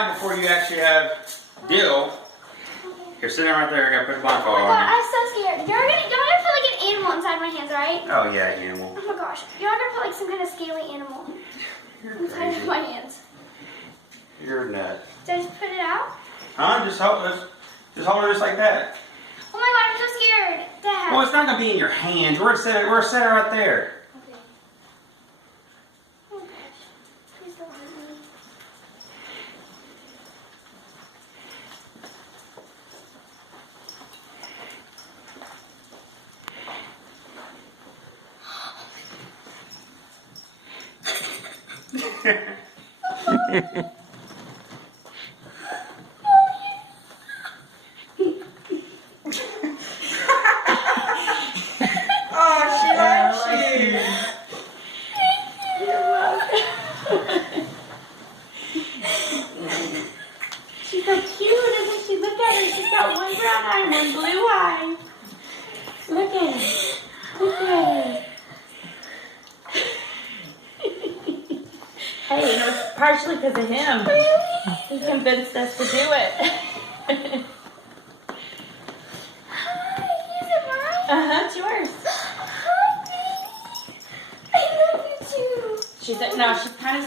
Before you actually have Dill, here, sit down right there. I gotta put the blindfold Oh my on. god, I'm so scared. You're gonna put like an animal inside my hands, right? Oh yeah, animal. Oh my gosh. You're not gonna put like some kind of scaly animal You're inside of crazy. my hands. You're a nut. Did I just put it out? Huh? Just hold it just like that. Oh my god, I'm so scared. Dad. Well, it's not gonna be in your hands. We're set it right there. Okay. Oh gosh. Please don't hurt me. Oh, she likes you. You're welcome. She's so cute, isn't she? Look at her. She's got one brown eye and one blue eye. Look at her. Look at her. Hey, and it was partially because of him. Really? He convinced us to do it. Hi, is it mine? It's yours. Hi, baby. I love you too. She's no, she's kind of